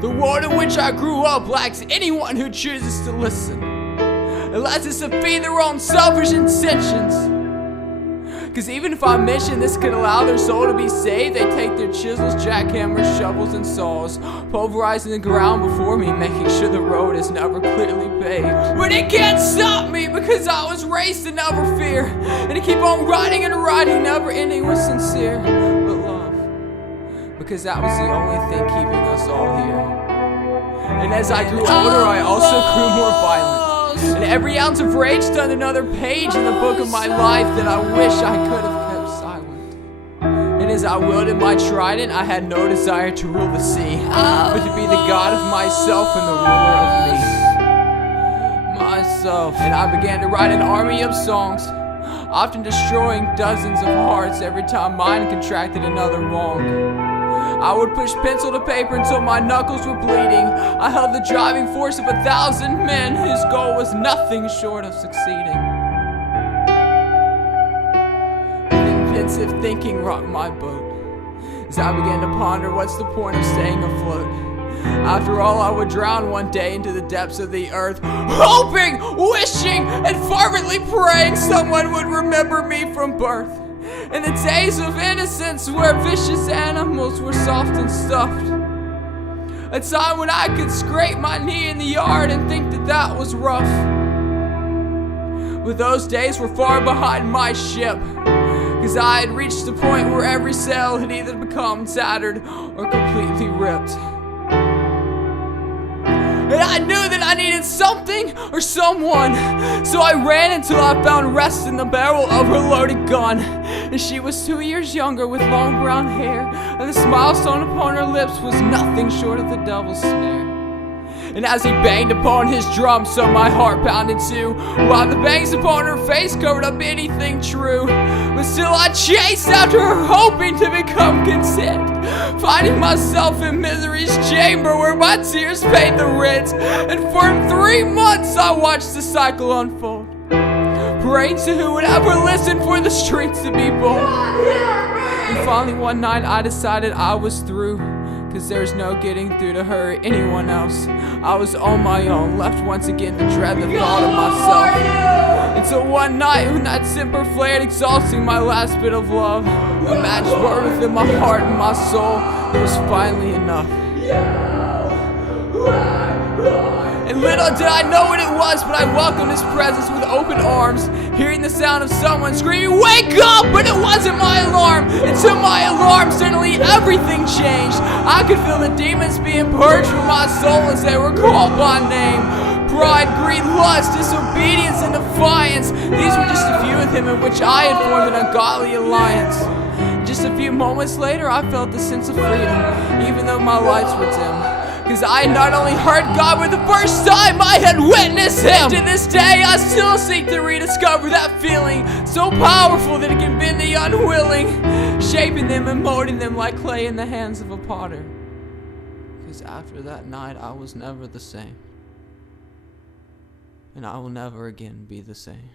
The world in which I grew up lacks anyone who chooses to listen, unless it's to feed their own selfish intentions. Cause even if I mention this could allow their soul to be saved, they take their chisels, jackhammers, shovels, and saws, pulverizing the ground before me, making sure the road is never clearly paved. But it can't stop me, because I was raised to never fear, and to keep on writing and writing, never ending with sincere but love, because that was the only thing keeping us all here. And as I grew older, I also grew more violent, and every ounce of rage turned another page in the book of my life that I wish I could have kept silent. And as I wielded my trident, I had no desire to rule the sea, but to be the god of myself and the ruler of me. Myself. And I began to write an army of songs, often destroying dozens of hearts every time mine contracted another wrong. I would push pencil to paper until my knuckles were bleeding. I held the driving force of 1,000 men whose goal was nothing short of succeeding. Pensive thinking rocked my boat as I began to ponder what's the point of staying afloat. After all, I would drown one day into the depths of the earth, hoping, wishing, and fervently praying someone would remember me from birth. In the days of innocence where vicious animals were soft and stuffed. A time when I could scrape my knee in the yard and think that that was rough. But those days were far behind my ship, cause I had reached the point where every sail had either become tattered or completely ripped. And I knew that I needed something or someone, so I ran until I found rest in the barrel of her loaded gun. And she was 2 years younger with long brown hair, and the smile sewn upon her lips was nothing short of the devil's snare. And as he banged upon his drum, so my heart pounded too, while the bangs upon her face covered up anything true. But still I chased after her, hoping to become content, finding myself in misery's chamber where my tears paid the rent. And for 3 months I watched the cycle unfold, praying to who would ever listen for the streets to be bold. And finally one night I decided I was through, cause there's no getting through to her or anyone else. I was on my own, left once again to dread the thought of myself. Until one night when that temper flared, exhausting my last bit of love, a match burned within my heart and my soul. It was finally enough. And little did I know what it was, but I welcomed his presence with open arms, hearing the sound of someone screaming, "Wake up!" But it wasn't my alarm. And to my alarm, suddenly everything changed. I could feel the demons being purged from my soul as they were called by name. Pride, greed, lust, disobedience, and defiance. These were just a few of them in which I had formed an ungodly alliance. Just a few moments later, I felt the sense of freedom, even though my lights were dim. Cause I had not only heard God, but the first time I had witnessed Him. To this day I still seek to rediscover that feeling, so powerful that it can bend the unwilling, shaping them and molding them like clay in the hands of a potter. Cause after that night I was never the same, and I will never again be the same.